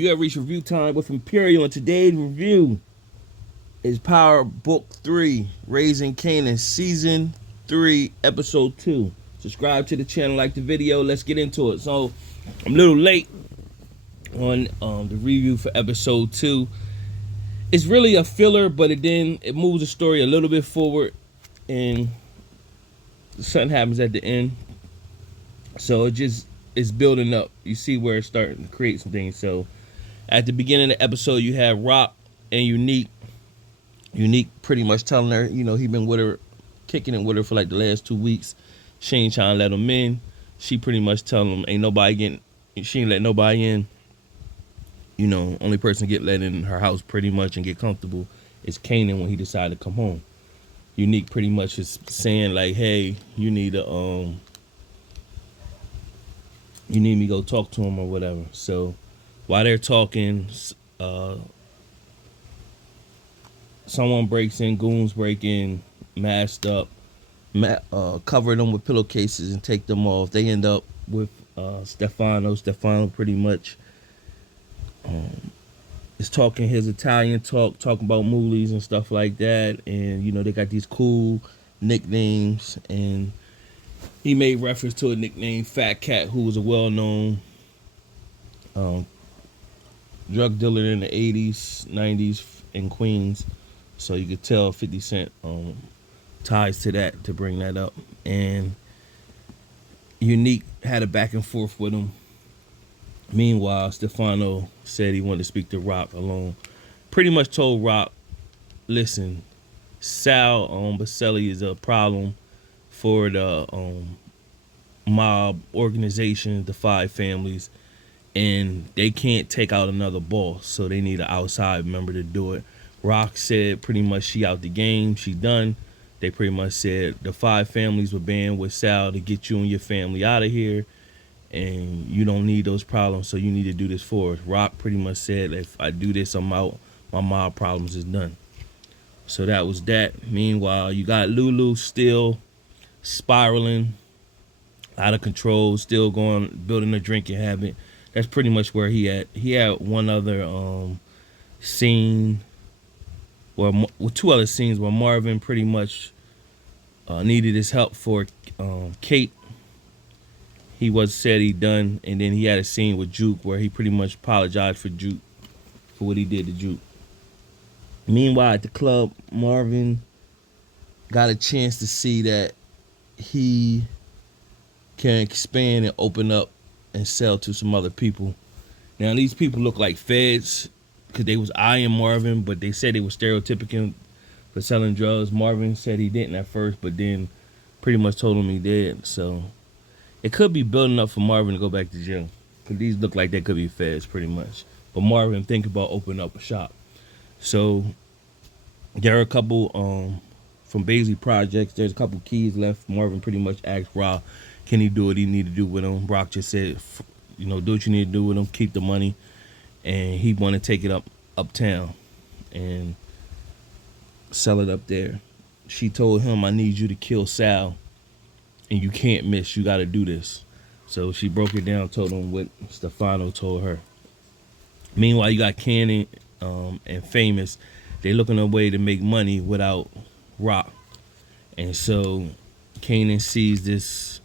You have reached review time with Imperial, and today's review is Power Book 3, Raising Kanan, Season 3, Episode 2. Subscribe to the channel, like the video, let's get into it. So, I'm a little late on the review for Episode 2. It's really a filler, but it moves the story a little bit forward, and something happens at the end. So, it's building up. You see where it's starting to create some things. So, at the beginning of the episode, you have Rock and Unique. Unique pretty much telling her, he been with her, kicking it with her for like the last 2 weeks. She ain't trying to let him in. She pretty much telling him, she ain't let nobody in. Only person get let in her house pretty much and get comfortable is Kanan when he decided to come home. Unique pretty much is saying like, hey, you need me to go talk to him or whatever. So while they're talking, someone breaks in, goons break in, masked up, cover them with pillowcases and take them off. They end up with Stefano. Stefano pretty much is talking his Italian talking about moolies and stuff like that. And, they got these cool nicknames. And he made reference to a nickname, Fat Cat, who was a well-known drug dealer in the 80s, 90s in Queens. So you could tell 50 Cent ties to that to bring that up. And Unique had a back and forth with him. Meanwhile, Stefano said he wanted to speak to Rock alone. Pretty much told Rock, listen, Sal Baselli is a problem for the mob organization, the Five Families, and they can't take out another boss, so they need an outside member to do it. Rock said pretty much she out the game, she done. They pretty much said the Five Families were banned with Sal to get you and your family out of here, and you don't need those problems, so you need to do this for us. Rock pretty much said, if I do this, I'm out. My mob problems is done. So that was that. Meanwhile, you got Lulu still spiraling out of control, still building a drinking habit. That's pretty much where he at. He had one other scene, or two other scenes where Marvin pretty much needed his help for Kate. He said he done, and then he had a scene with Juke where he pretty much apologized for Juke, for what he did to Juke. Meanwhile, at the club, Marvin got a chance to see that he can expand and open up and sell to some other people. Now, these people look like feds because they was eyeing Marvin, but they said they were stereotypical for selling drugs. Marvin said he didn't at first, but then pretty much told him he did. So it could be building up for Marvin to go back to jail, because these look like they could be feds pretty much. But Marvin think about opening up a shop. So there are a couple from Baisley Projects. There's a couple keys left. Marvin pretty much asked Rock, can he do what he need to do with him? Rock just said, do what you need to do with him, keep the money, and he want to take it uptown and sell it up there. She told him, I need you to kill Sal, and you can't miss. You got to do this. So she broke it down, told him what Stefano told her. Meanwhile, you got Kanan and Famous. They looking a way to make money without Rock. And so Kanan sees this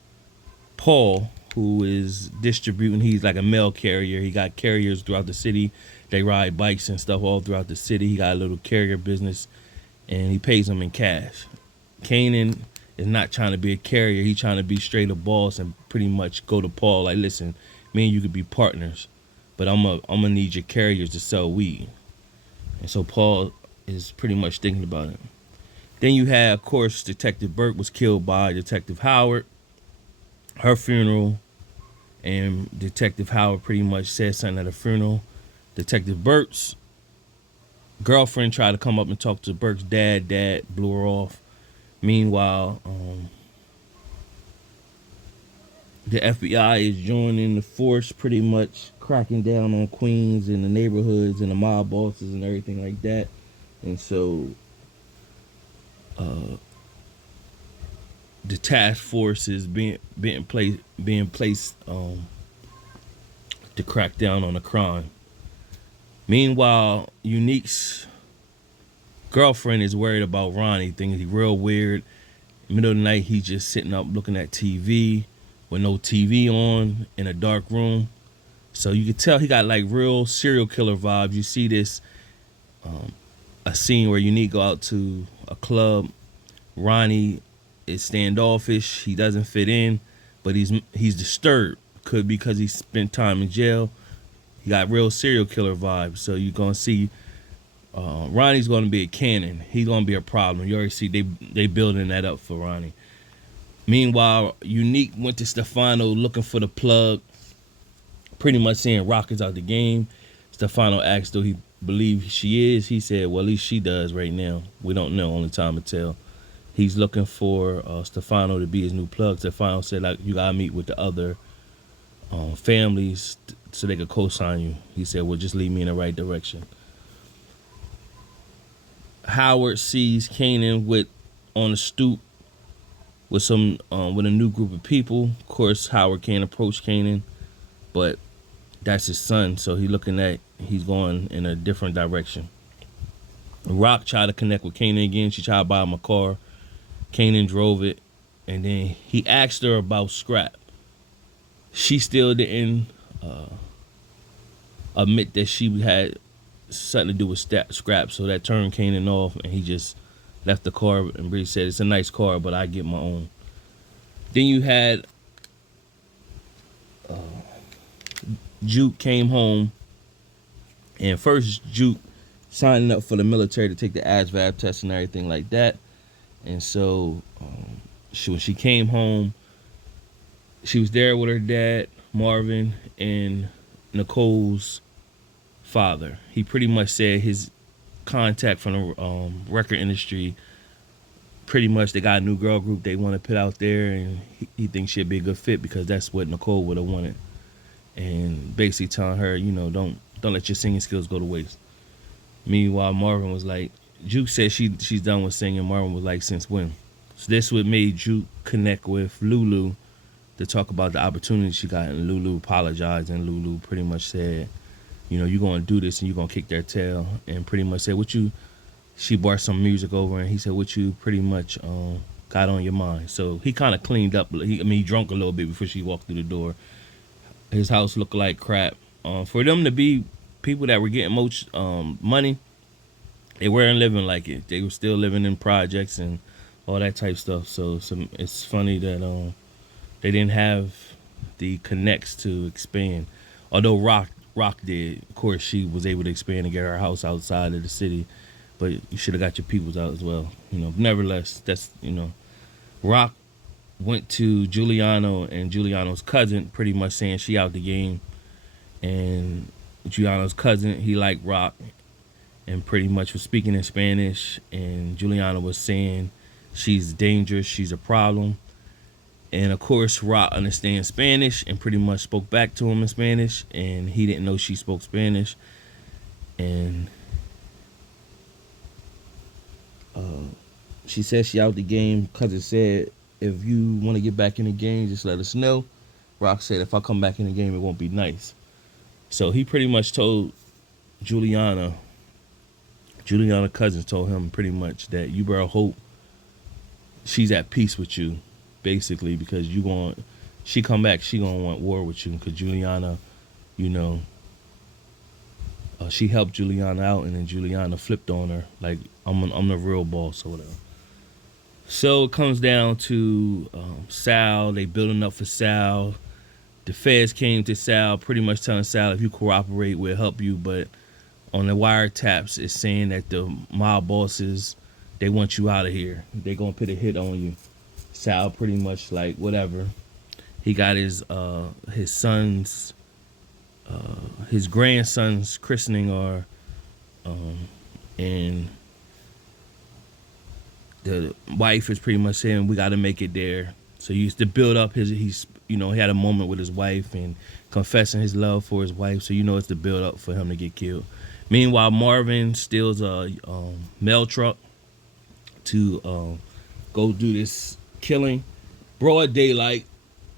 Paul, who is distributing. He's like a mail carrier. He got carriers throughout the city. They ride bikes and stuff all throughout the city. He got a little carrier business, and he pays them in cash. Kanan is not trying to be a carrier. He's trying to be straight a boss and pretty much go to Paul like, listen, me and you could be partners, but I'm gonna need your carriers to sell weed. And so Paul is pretty much thinking about it. Then you had, of course, Detective Burke was killed by Detective Howard. Her funeral, and Detective Howard pretty much said something at her funeral. Detective Burke's girlfriend tried to come up and talk to Burke's dad. Dad blew her off. Meanwhile, the FBI is joining the force, pretty much cracking down on Queens and the neighborhoods and the mob bosses and everything like that. And so the task force is being placed to crack down on the crime. Meanwhile, Unique's girlfriend is worried about Ronnie, thinking he's real weird. Middle of the night, he's just sitting up looking at TV with no TV on in a dark room. So you can tell he got like real serial killer vibes. You see this a scene where Unique go out to a club. Ronnie is standoffish. He doesn't fit in, but he's disturbed. Could be because he spent time in jail. He got real serial killer vibes. So you're gonna see Ronnie's gonna be a Kanan. He's gonna be a problem. You already see they building that up for Ronnie. Meanwhile, Unique went to Stefano looking for the plug, pretty much saying Rock is out the game. Stefano asked do he believe she is. He said, well, at least she does right now. We don't know. Only time will tell. He's looking for Stefano to be his new plug. Stefano said, like, you gotta meet with the other families so they could co-sign you. He said, well, just lead me in the right direction. Howard sees Kanan on the stoop with with a new group of people. Of course, Howard can't approach Kanan, but that's his son, so he's going in a different direction. Rock tried to connect with Kanan again. She tried to buy him a car. Kanan drove it, and then he asked her about Scrap. She still didn't admit that she had something to do with Scrap, so that turned Kanan off, and he just left the car and Bree said, it's a nice car, but I get my own. Then you had Juke came home, and first Juke signing up for the military to take the ASVAB test and everything like that. And so when she came home, she was there with her dad, Marvin, and Nicole's father. He pretty much said his contact from the record industry, pretty much they got a new girl group they want to put out there, and he thinks she'd be a good fit because that's what Nicole would have wanted. And basically telling her, don't let your singing skills go to waste. Meanwhile, Marvin was like, Juke said she's done with singing. Marvin was like, since when? So this would made Juke connect with Lulu to talk about the opportunity she got, and Lulu apologized, and Lulu pretty much said, you're going to do this and you're going to kick their tail, and pretty much said, she brought some music over, and he said, what you pretty much got on your mind. So he kind of cleaned up. He drunk a little bit before she walked through the door. His house looked like crap. For them to be people that were getting most money, they weren't living like it. They were still living in projects and all that type stuff. So it's funny that they didn't have the connects to expand. Although Rock did. Of course, she was able to expand and get her house outside of the city. But you should have got your peoples out as well. Nevertheless, that's, Rock went to Giuliano and Giuliano's cousin, pretty much saying she out the game. And Giuliano's cousin, he liked Rock and pretty much was speaking in Spanish. And Giuliano was saying she's dangerous, she's a problem. And of course, Rock understands Spanish and pretty much spoke back to him in Spanish. And he didn't know she spoke Spanish. And she said she out the game. Cousin said, if you want to get back in the game, just let us know. Rock said, if I come back in the game, it won't be nice. So he pretty much told Giuliana Cousins told him pretty much that you better hope she's at peace with you, basically, because she come back, she gonna want war with you, because Giuliana, she helped Giuliana out, and then Giuliana flipped on her like, I'm the real boss or whatever. So it comes down to Sal. They building up for Sal. The feds came to Sal, pretty much telling Sal, if you cooperate, we'll help you. But on the wiretaps, it's saying that the mob bosses, they want you out of here. They gonna put a hit on you. Sal pretty much like, whatever. He got his son's, his grandson's christening, and the wife is pretty much saying, we got to make it there. So he used to build up he had a moment with his wife and confessing his love for his wife. So it's the build up for him to get killed. Meanwhile, Marvin steals a mail truck to go do this killing. Broad daylight,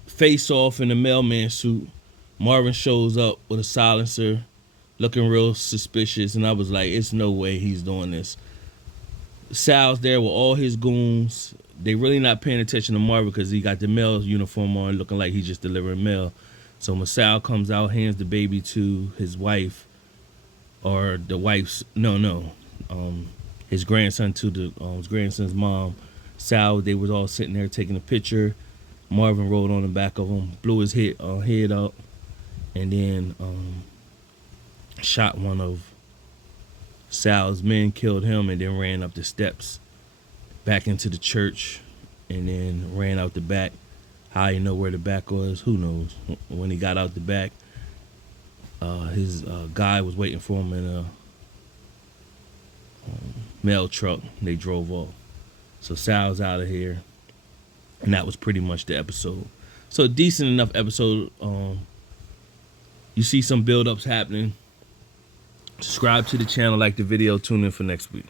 face off in the mailman suit. Marvin shows up with a silencer, looking real suspicious, and I was like, it's no way he's doing this. Sal's there with all his goons. They really not paying attention to Marvin because he got the mail uniform on, looking like he's just delivering mail. So when Sal comes out, hands the baby to his wife, or the wife's his grandson to his grandson's mom. Sal, they was all sitting there taking a picture. Marvin rolled on the back of him, blew his head out, and then shot one of Sal's men, killed him, and then ran up the steps back into the church, and then ran out the back. How you know where the back was? Who knows? When he got out the back, his guy was waiting for him in a mail truck. They drove off. So Sal's out of here, and that was pretty much the episode. So a decent enough episode. You see some build-ups happening. Subscribe to the channel, like the video, tune in for next week.